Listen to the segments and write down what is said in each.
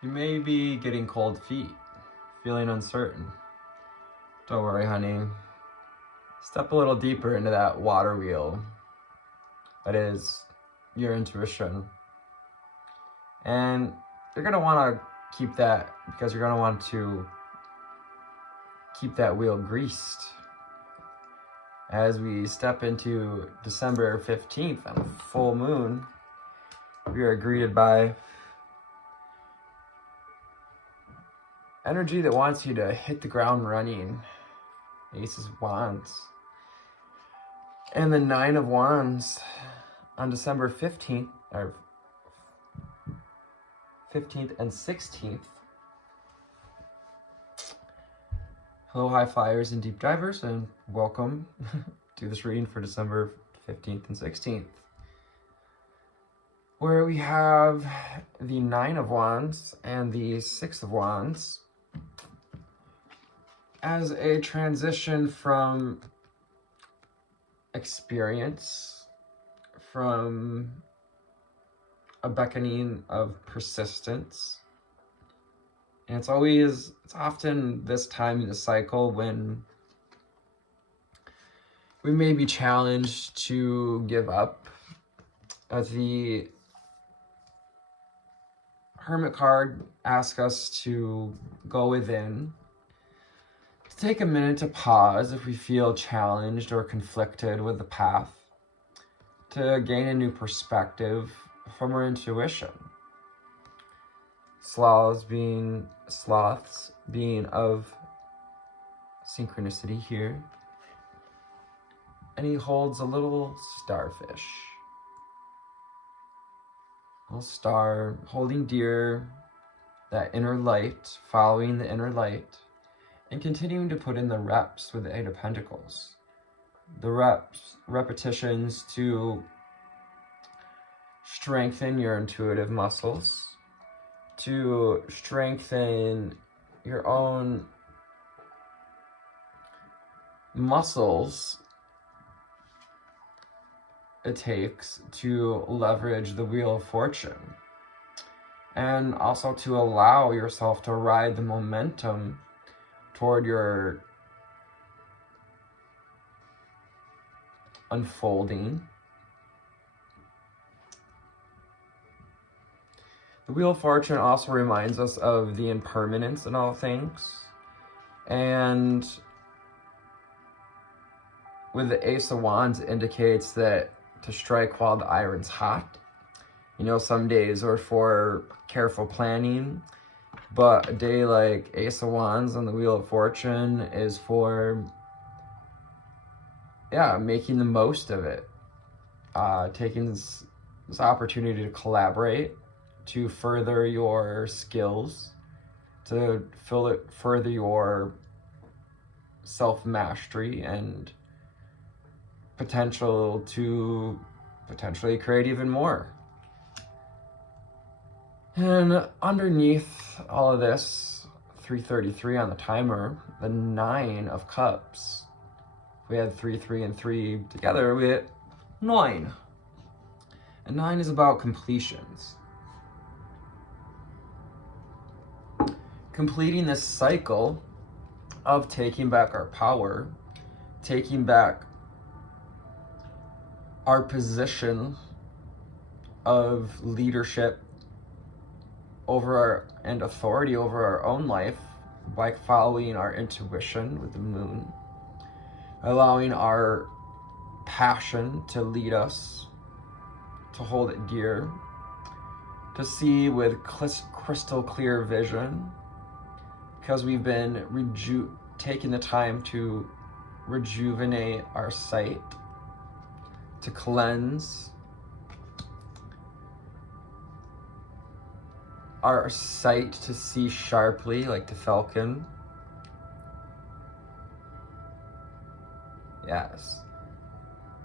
You may be getting cold feet, feeling uncertain. Don't worry, honey. Step a little deeper into that water wheel. That is your intuition. And you're going to want to keep that, because you're going to want to keep that wheel greased. As we step into December 15th on the full moon, we are greeted by energy that wants you to hit the ground running. Ace of Wands. And the Nine of Wands on December 15th, or 15th and 16th. Hello, high flyers and deep divers, and welcome to this reading for December 15th and 16th, where we have the Nine of Wands and the Six of Wands as a transition from experience, from a beckoning of persistence. And it's often this time in the cycle when we may be challenged to give up. As the Hermit card asks us to go within, to take a minute to pause if we feel challenged or conflicted with the path, to gain a new perspective from our intuition. Sloths being of synchronicity here. And he holds a little starfish. A little star holding dear that inner light, following the inner light, and continuing to put in the reps with the Eight of Pentacles. The repetitions to strengthen your intuitive muscles, to strengthen your own muscles it takes to leverage the Wheel of Fortune, and also to allow yourself to ride the momentum toward your unfolding. The Wheel of Fortune also reminds us of the impermanence in all things. And with the Ace of Wands, it indicates that to strike while the iron's hot. You know, some days are for careful planning, but a day like Ace of Wands on the Wheel of Fortune is for, making the most of it. Taking this opportunity to collaborate, to further your skills, to further your self-mastery and potential to potentially create even more. And underneath all of this, 3:33 on the timer, the Nine of Cups. We had 3, 3, and 3 together, we hit 9. And 9 is about completions. Completing this cycle of taking back our power, taking back our position of leadership and authority over our own life by following our intuition with the moon, allowing our passion to lead us, to hold it dear, to see with crystal clear vision, because we've been taking the time to rejuvenate our sight, to cleanse our sight, to see sharply like the falcon. Yes.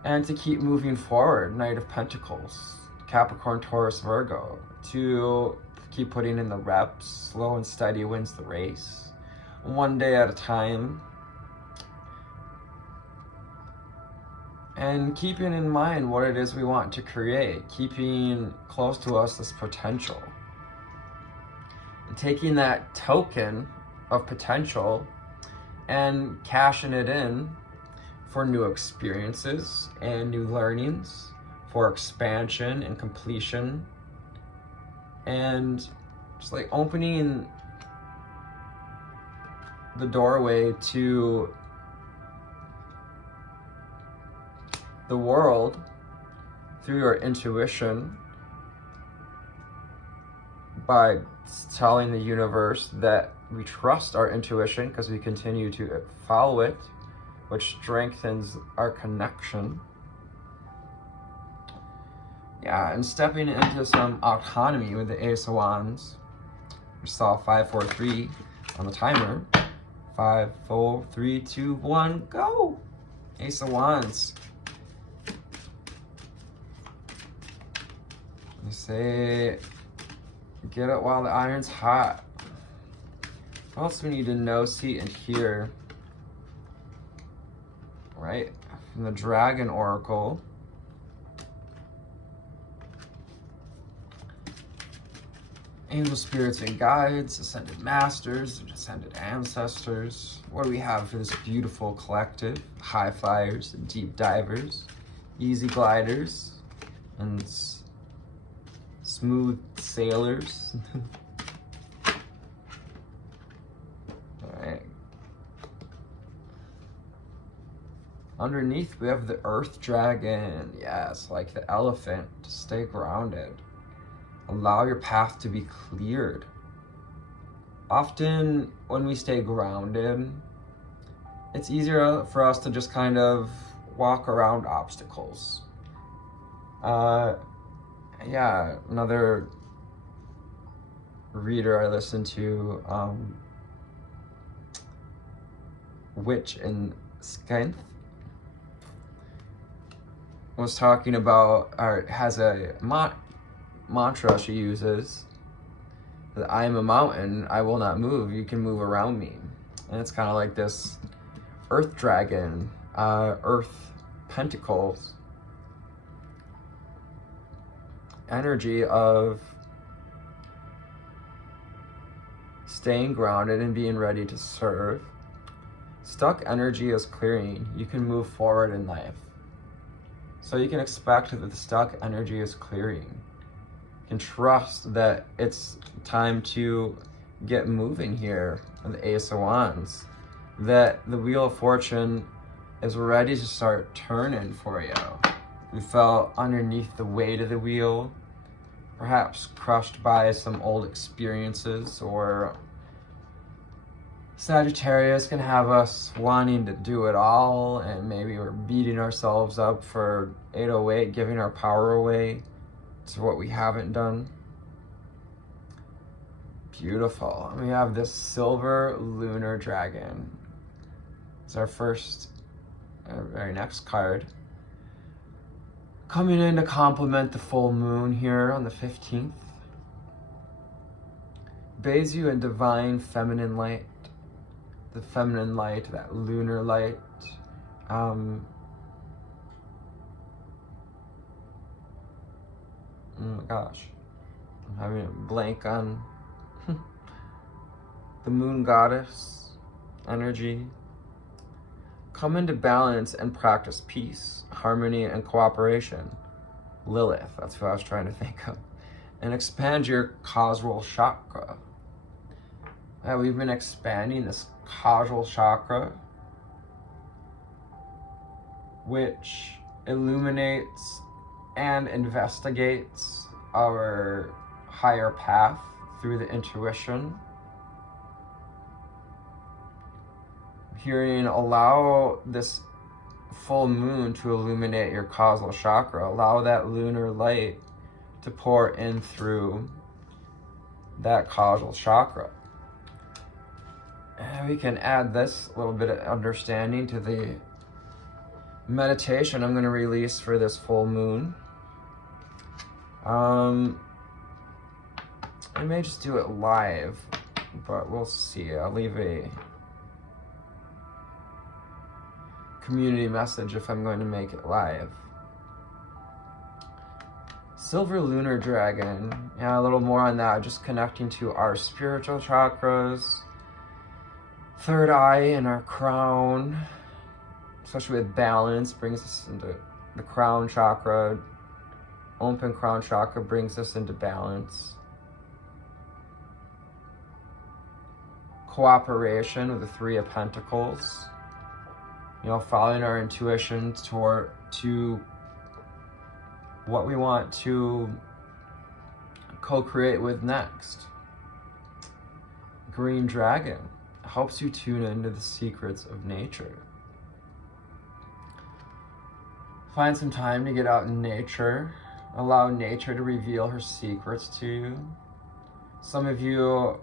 And to keep moving forward, Knight of Pentacles, Capricorn, Taurus, Virgo, to keep putting in the reps. Slow and steady wins the race. One day at a time. And keeping in mind what it is we want to create. Keeping close to us this potential. taking that token of potential and cashing it in for new experiences and new learnings, for expansion and completion, and just like opening the doorway to the world through your intuition by telling the universe that we trust our intuition because we continue to follow it, which strengthens our connection. Yeah, and stepping into some autonomy with the Ace of Wands. We saw 5, 4, 3 on the timer. 5, 4, 3, 2, 1, go! Ace of Wands. You say, get it while the iron's hot. What else we need to know, see, and hear? Right? From the Dragon Oracle. Angel spirits and guides, ascended masters, ascended ancestors. What do we have for this beautiful collective? High flyers, deep divers, easy gliders, and smooth sailors. Alright. Underneath we have the Earth Dragon. Yes, like the elephant. Stay grounded. Allow your path to be cleared. Often when we stay grounded, it's easier for us to just kind of walk around obstacles. Yeah, another reader I listened to, Witch in Scythe, was talking about, or has a mantra she uses, that I am a mountain, I will not move, you can move around me. And it's kind of like this Earth Dragon, Earth Pentacles energy of staying grounded and being ready to serve. Stuck energy is clearing. You can move forward in life. So you can expect that the stuck energy is clearing. You can trust that it's time to get moving here with the Ace of Wands. That the Wheel of Fortune is ready to start turning for you. You felt underneath the weight of the wheel, perhaps crushed by some old experiences, or Sagittarius can have us wanting to do it all, and maybe we're beating ourselves up for 808, giving our power away to what we haven't done. Beautiful. And we have this Silver Lunar Dragon. It's our very next card. Coming in to complement the full moon here on the 15th. Bathes you in divine feminine light. The feminine light, that lunar light. Oh my gosh. I'm having a blank on the moon goddess energy. Come into balance and practice peace, harmony, and cooperation. Lilith, that's who I was trying to think of. And expand your causal chakra. We've been expanding this causal chakra, which illuminates and investigates our higher path through the intuition. Hearing, allow this full moon to illuminate your causal chakra. Allow that lunar light to pour in through that causal chakra. And we can add this little bit of understanding to the meditation I'm going to release for this full moon. I may just do it live, but we'll see. I'll leave a community message if I'm going to make it live. Silver lunar dragon. Yeah, a little more on that, just connecting to our spiritual chakras, third eye and our crown, especially with balance, brings us into the crown chakra. Open crown chakra brings us into balance. Cooperation with the Three of Pentacles. You know, following our intuition to what we want to co-create with next. Green dragon helps you tune into the secrets of nature. Find some time to get out in nature. Allow nature to reveal her secrets to you. Some of you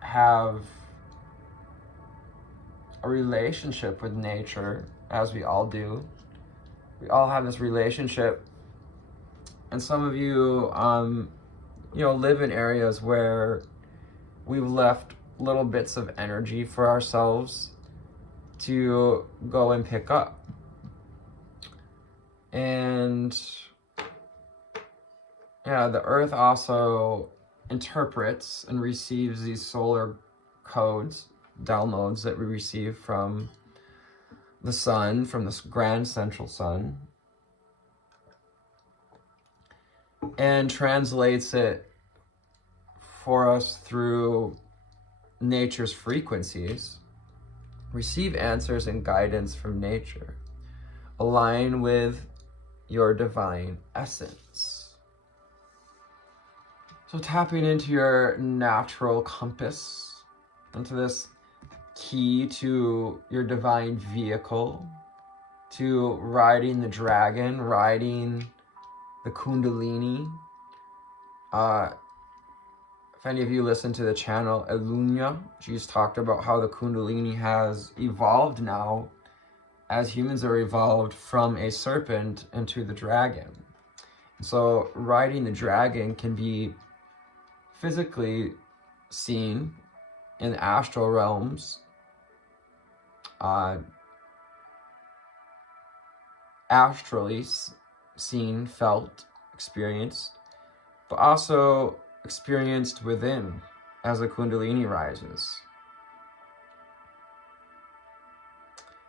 have a relationship with nature, as we all do. We all have this relationship. And some of you, live in areas where we've left little bits of energy for ourselves to go and pick up. And yeah, the earth also interprets and receives these solar codes, downloads that we receive from the sun, from this grand central sun, and translates it for us through nature's frequencies. Receive answers and guidance from nature. Align with your divine essence. So tapping into your natural compass, into this key to your divine vehicle, to riding the dragon, riding the Kundalini. If any of you listen to the channel Elunya, she's talked about how the Kundalini has evolved now as humans are evolved from a serpent into the dragon. So riding the dragon can be physically seen in the astral realms, astrally seen, felt, experienced, but also experienced within as the Kundalini rises.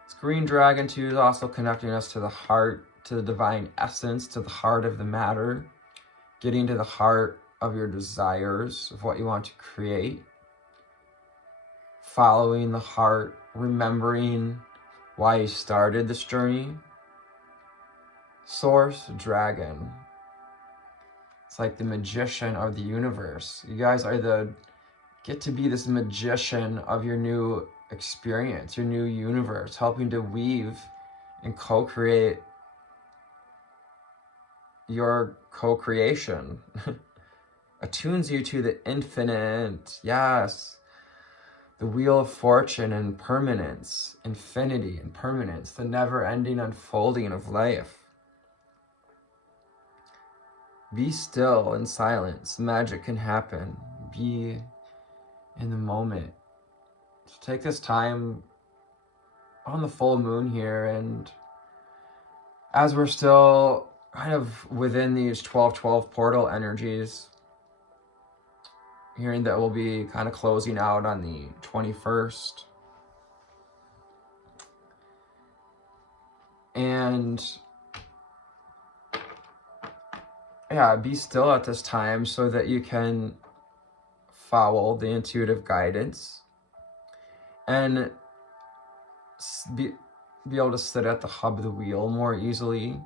This green dragon too is also connecting us to the heart, to the divine essence, to the heart of the matter, getting to the heart of your desires, of what you want to create, following the heart, remembering why you started this journey. Source dragon. It's like the magician of the universe. You guys get to be this magician of your new experience, your new universe, helping to weave and co-create your co-creation. Attunes you to the infinite. Yes. The wheel of fortune and permanence, infinity and permanence, the never-ending unfolding of life. Be still in silence. Magic can happen. Be in the moment. So take this time on the full moon here, and as we're still kind of within these 12-12 portal energies, hearing that we'll be kind of closing out on the 21st. And yeah, be still at this time so that you can follow the intuitive guidance and be able to sit at the hub of the wheel more easily,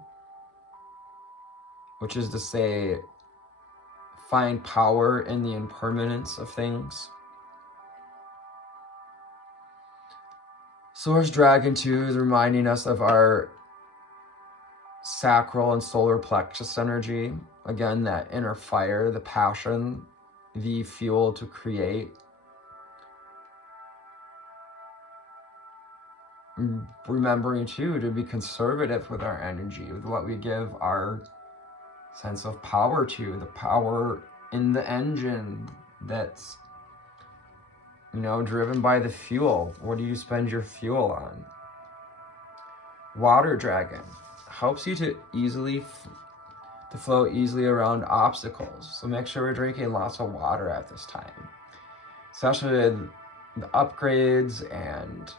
which is to say, find power in the impermanence of things. Source Dragon 2 is reminding us of our sacral and solar plexus energy. Again, that inner fire, the passion, the fuel to create. Remembering too to be conservative with our energy, with what we give our sense of power to, the power in the engine that's, driven by the fuel. What do you spend your fuel on? Water Dragon helps you to easily to flow easily around obstacles. So make sure we're drinking lots of water at this time, especially with the upgrades and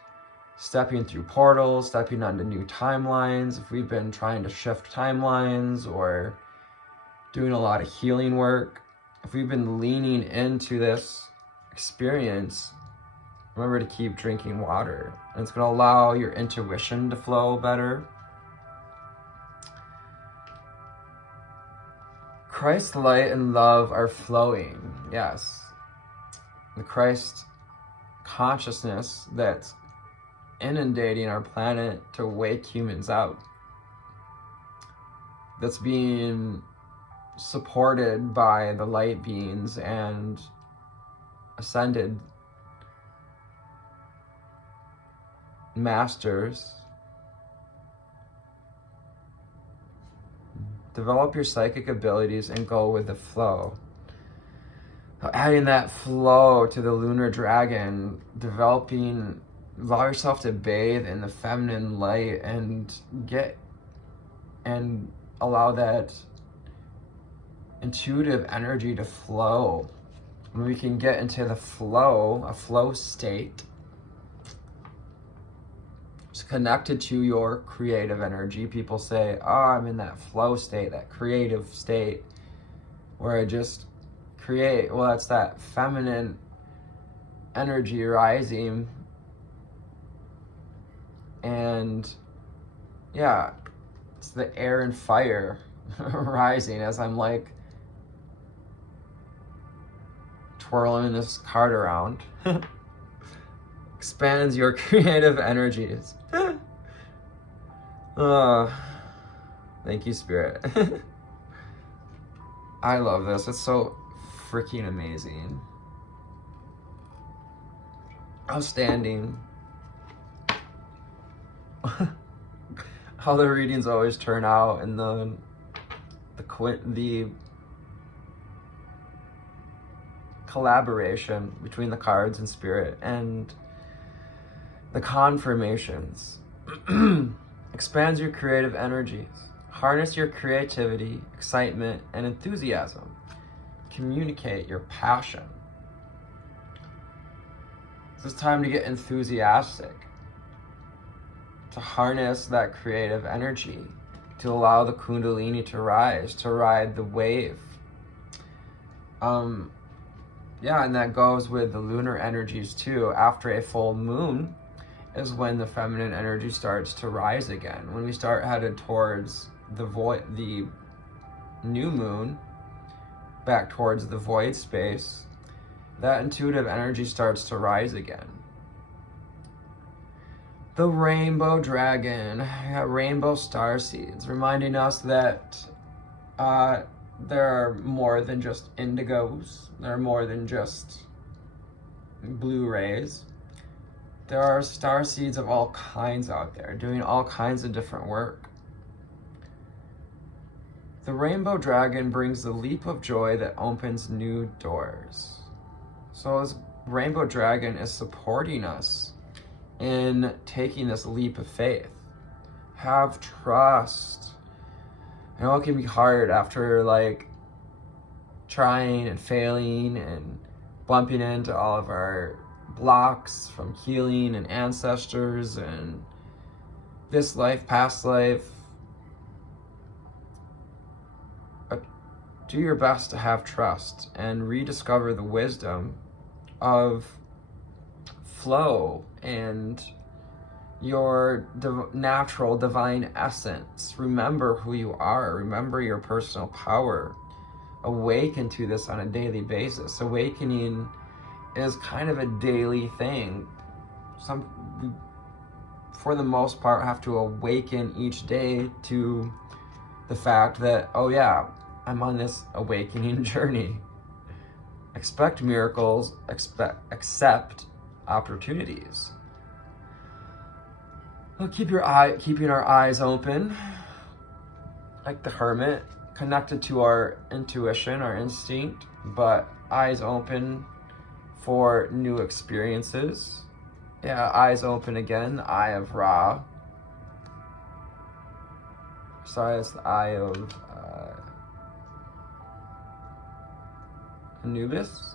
stepping through portals, stepping onto new timelines. If we've been trying to shift timelines or doing a lot of healing work, if we've been leaning into this experience, remember to keep drinking water. And it's going to allow your intuition to flow better. Christ's light and love are flowing. Yes. The Christ consciousness that's inundating our planet to wake humans out, that's being supported by the light beings and ascended masters. Develop your psychic abilities and go with the flow. Adding that flow to the lunar dragon, allow yourself to bathe in the feminine light and allow that intuitive energy to flow. When we can get into the flow, a flow state, it's connected to your creative energy. People say, oh, I'm in that flow state, that creative state where I just create. Well, that's that feminine energy rising. And yeah, it's the air and fire rising as I'm like twirling this card around. Expands your creative energies. Thank you, Spirit. I love this. It's so freaking amazing. Outstanding. How the readings always turn out, and the collaboration between the cards and Spirit and the confirmations. Expands your creative energies. Harness your creativity, excitement, and enthusiasm. Communicate your passion. It's time to get enthusiastic, to harness that creative energy, to allow the Kundalini to rise, to ride the wave. Yeah, and that goes with the lunar energies too. After a full moon is when the feminine energy starts to rise again. When we start headed towards the new moon, back towards the void space, that intuitive energy starts to rise again. The rainbow dragon, rainbow star seeds, reminding us that there are more than just indigos. There are more than just blue rays. There are star seeds of all kinds out there, doing all kinds of different work. The rainbow dragon brings the leap of joy that opens new doors. So this rainbow dragon is supporting us in taking this leap of faith. Have trust. I know it can be hard after like trying and failing and bumping into all of our blocks from healing and ancestors and this life, past life. But do your best to have trust and rediscover the wisdom of flow and your natural divine essence. Remember who you are. Remember your personal power. Awaken to this on a daily basis. Awakening is kind of a daily thing. For the most part, have to awaken each day to the fact that, oh yeah, I'm on this awakening journey. Expect miracles, accept opportunities. We'll keeping our eyes open, like the hermit, connected to our intuition, our instinct, but eyes open for new experiences. Yeah, eyes open again, the eye of Ra. Sorry, it's the eye of Anubis.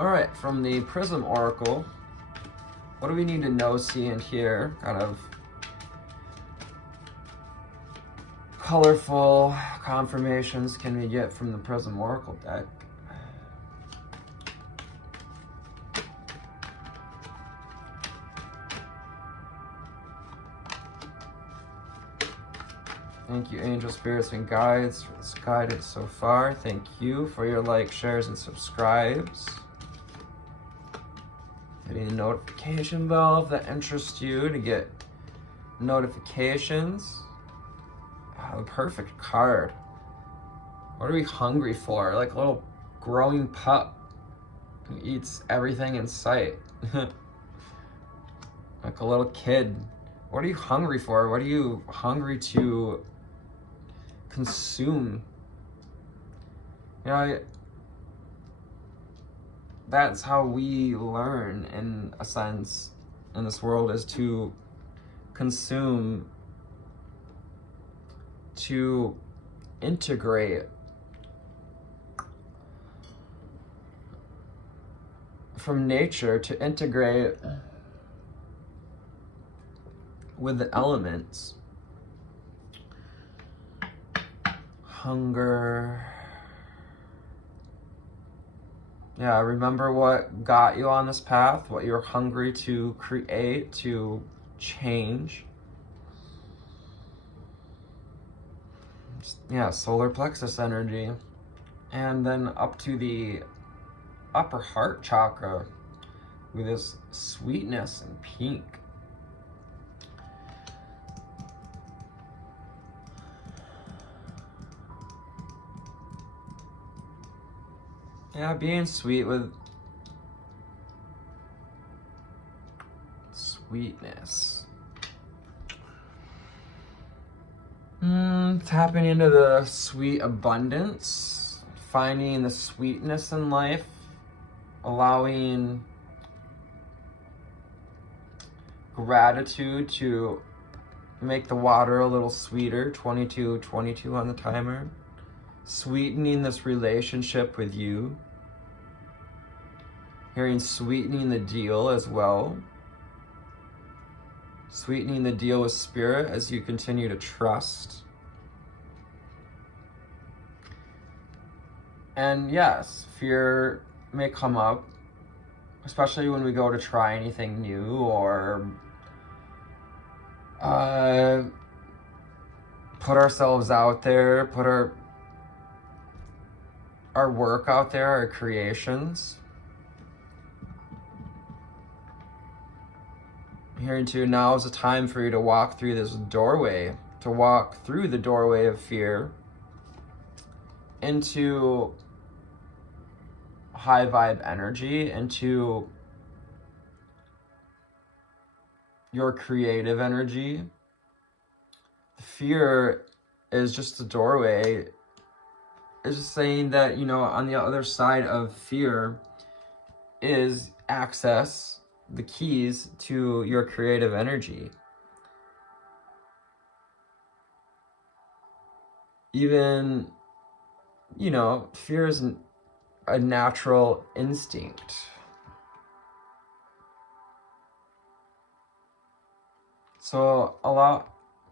All right, from the Prism Oracle, what do we need to know, see, and hear? Kind of colorful confirmations can we get from the Prism Oracle deck? Thank you, angel spirits and guides, for this guidance so far. Thank you for your likes, shares, and subscribes. Hitting the notification bell if that interests you to get notifications. Oh, the perfect card. What are we hungry for? Like a little growing pup who eats everything in sight. Like a little kid. What are you hungry for? What are you hungry to consume? You know, that's how we learn, in a sense, in this world, is to consume, to integrate. From nature, to integrate with the elements. Hunger. Yeah, remember what got you on this path, what you're hungry to create, to change. Yeah, solar plexus energy. And then up to the upper heart chakra with this sweetness and pink. Yeah, being sweet with sweetness. Tapping into the sweet abundance, finding the sweetness in life, allowing gratitude to make the water a little sweeter. 22 on the timer. Sweetening this relationship with you. Hearing sweetening the deal as well. Sweetening the deal with spirit as you continue to trust. And yes, fear may come up, especially when we go to try anything new or put ourselves out there, put our work out there, our creations. Hearing too, now is the time for you to walk through this doorway, to walk through the doorway of fear into high vibe energy, into your creative energy. Fear is just a doorway. It's just saying that, you know, on the other side of fear is access, the keys to your creative energy. Even, you know, fear is a natural instinct. So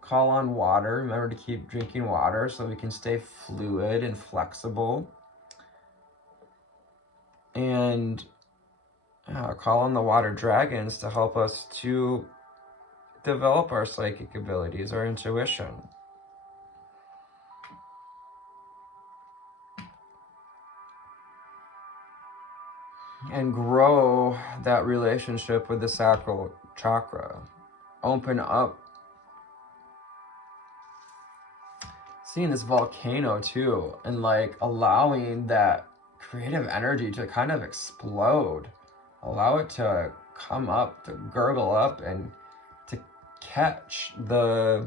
call on water. Remember to keep drinking water so we can stay fluid and flexible. And call on the water dragons to help us to develop our psychic abilities, our intuition. And grow that relationship with the sacral chakra. Open up. Seeing this volcano too, and like allowing that creative energy to kind of explode. Allow it to come up, to gurgle up, and to catch the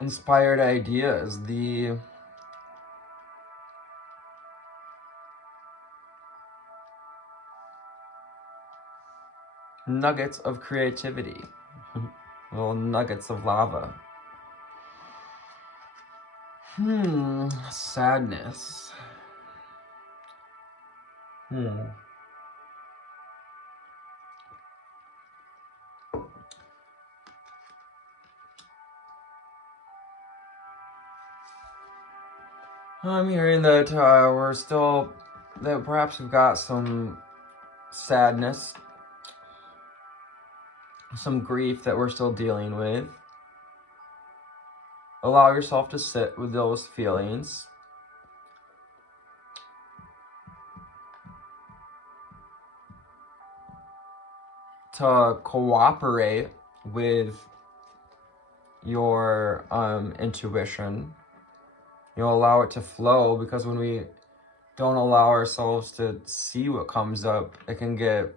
inspired ideas, the nuggets of creativity, little nuggets of lava. Sadness. I'm hearing that that perhaps we've got some sadness, some grief that we're still dealing with. Allow yourself to sit with those feelings. To cooperate with your intuition. You'll allow it to flow, because when we don't allow ourselves to see what comes up, it can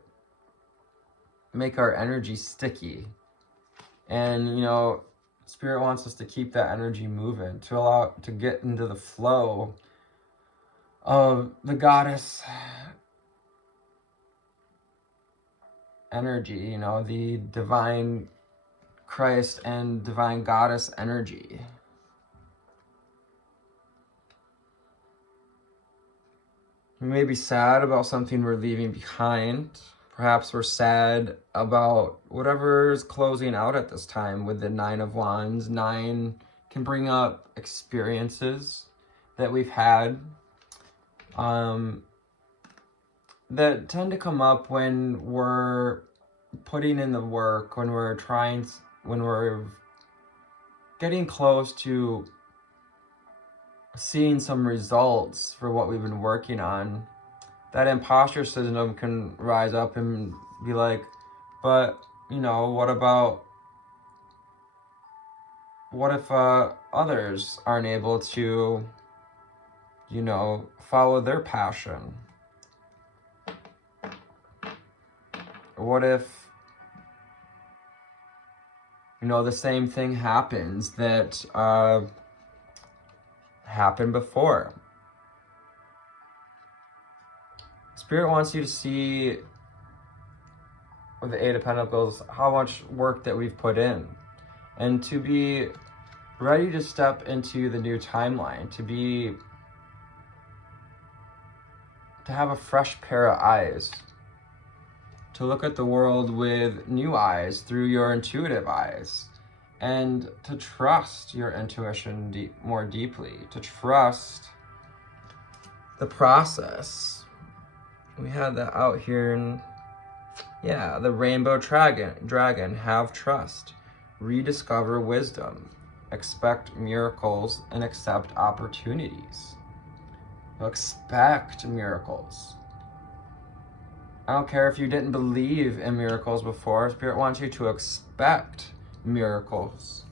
make our energy sticky. And Spirit wants us to keep that energy moving, to get into the flow of the goddess energy, the divine Christ and divine goddess energy. We may be sad about something we're leaving behind. Perhaps we're sad about whatever is closing out at this time with the 9 of Wands. 9 can bring up experiences that we've had that tend to come up when we're putting in the work, when we're getting close to seeing some results for what we've been working on. That imposter syndrome can rise up and be like, but what if others aren't able to follow their passion? What if the same thing happens that happened before? Spirit wants you to see, with the 8 of Pentacles, how much work that we've put in, and to be ready to step into the new timeline, to have a fresh pair of eyes, to look at the world with new eyes, through your intuitive eyes, and to trust your intuition more deeply, to trust the process. We had that out here in, the rainbow dragon, have trust, rediscover wisdom, expect miracles, and accept opportunities. Expect miracles. I don't care if you didn't believe in miracles before. Spirit wants you to expect miracles,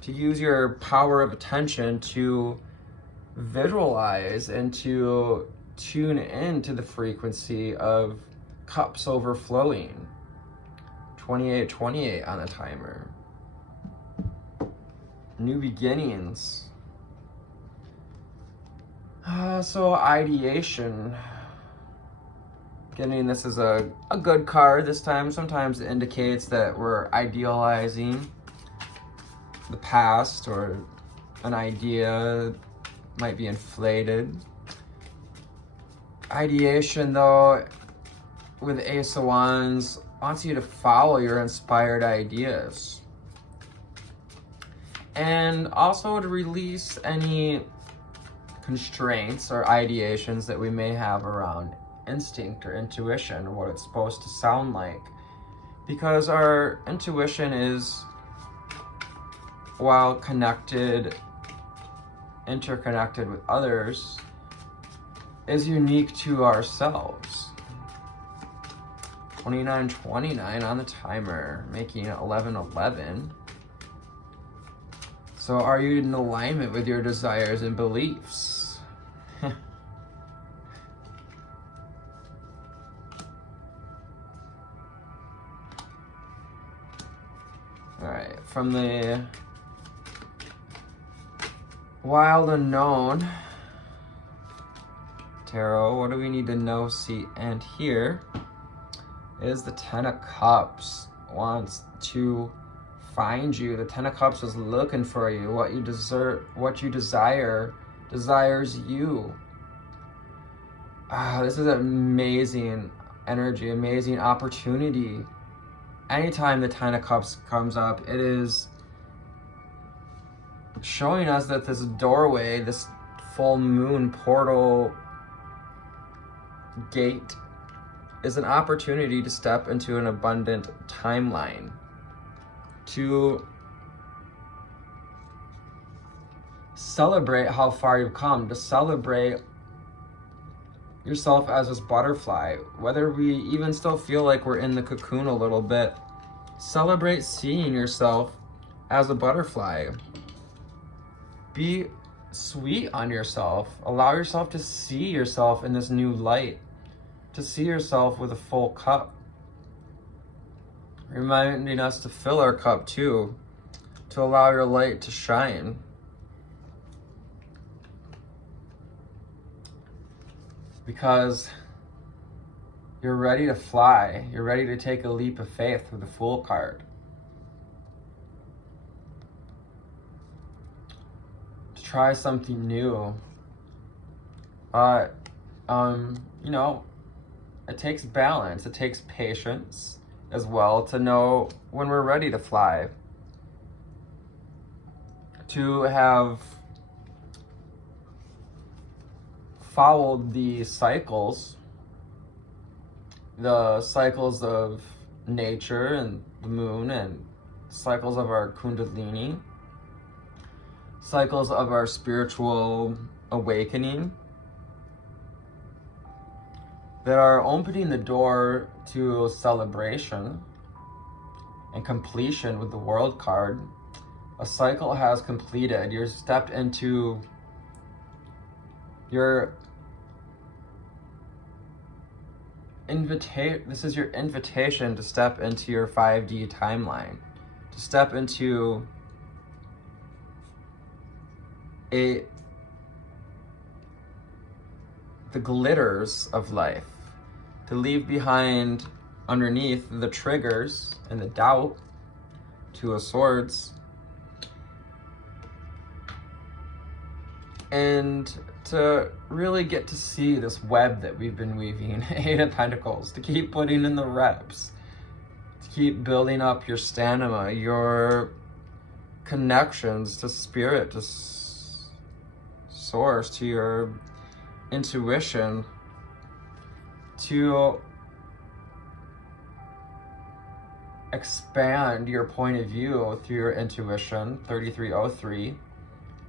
to use your power of attention to visualize and to tune into the frequency of cups overflowing. 2828 on the timer. New beginnings. So ideation. Getting this is a good card this time. Sometimes it indicates that we're idealizing the past, or an idea might be inflated. Ideation, though, with Ace of Wands, wants you to follow your inspired ideas. And also to release any constraints or ideations that we may have around instinct or intuition, or what it's supposed to sound like. Because our intuition is, while interconnected with others, is unique to ourselves. 2929 on the timer, making it 1111. So are you in alignment with your desires and beliefs? Alright, from the Wild Unknown Tarot, what do we need to know, see, and hear? is the Ten of Cups. Wants to find you. The Ten of Cups is looking for you. What you deserve, what you desire, desires you. This is amazing energy, amazing opportunity. Anytime the Ten of Cups comes up, it is showing us that this doorway, this full moon portal gate, is an opportunity to step into an abundant timeline, to celebrate how far you've come, to celebrate yourself as this butterfly. Whether we even still feel like we're in the cocoon a little bit, celebrate seeing yourself as a butterfly. Be sweet on yourself. Allow yourself to see yourself in this new light, to see yourself with a full cup. Reminding us to fill our cup too, to allow your light to shine. Because you're ready to fly. You're ready to take a leap of faith with the Fool card. To try something new. But, you know, it takes balance. It takes patience as well to know when we're ready to fly. To have followed the cycles of nature and the moon, and cycles of our kundalini, cycles of our spiritual awakening, that are opening the door to celebration and completion with the World card. A cycle has completed. You're stepped into your this is your invitation to step into your 5D timeline, to step into the glitters of life, to leave behind underneath the triggers and the doubt, Two of Swords, and to really get to see this web that we've been weaving, Eight of Pentacles, to keep putting in the reps, to keep building up your stamina, your connections to spirit, to source, to your intuition, to expand your point of view through your intuition. 3303,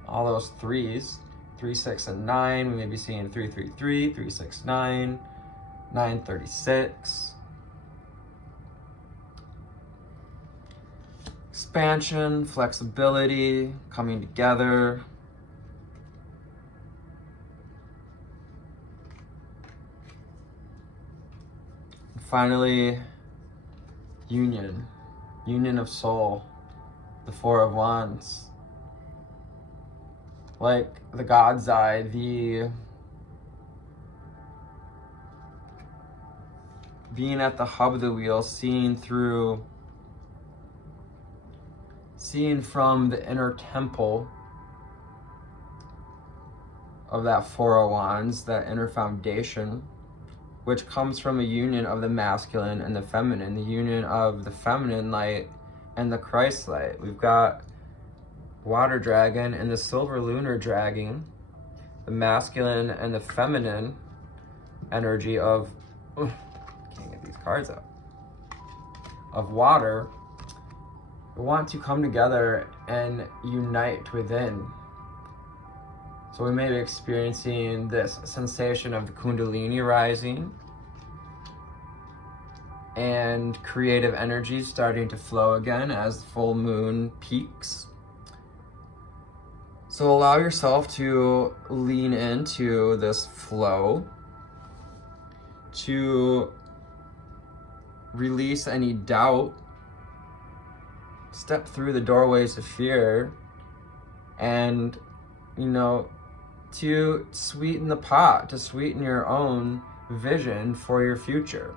all those threes. 3, 6, and 9. We may be seeing 333, 369, 936. Expansion, flexibility, coming together. And finally, union of soul, the Four of Wands. Like the God's eye, the being at the hub of the wheel, seeing from the inner temple of that Four of Wands, that inner foundation, which comes from a union of the masculine and the feminine, the union of the feminine light and the Christ light. We've got Water Dragon and the Silver Lunar Dragon, the masculine and the feminine energy of, can't get these cards out, of water, want to come together and unite within. So we may be experiencing this sensation of the Kundalini rising and creative energy starting to flow again as the full moon peaks. So allow yourself to lean into this flow, to release any doubt, step through the doorways of fear, and, to sweeten the pot, to sweeten your own vision for your future.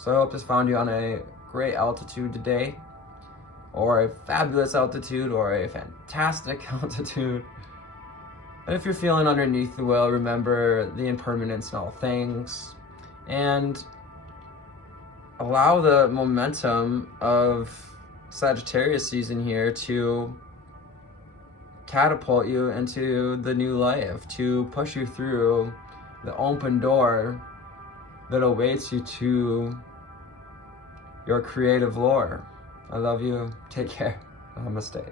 So I hope this found you on a great altitude today, or a fabulous altitude, or a fantastic altitude. And if you're feeling underneath the whale, remember the impermanence in all things, and allow the momentum of Sagittarius season here to catapult you into the new life, to push you through the open door that awaits you to your creative lore. I love you. Take care. Namaste.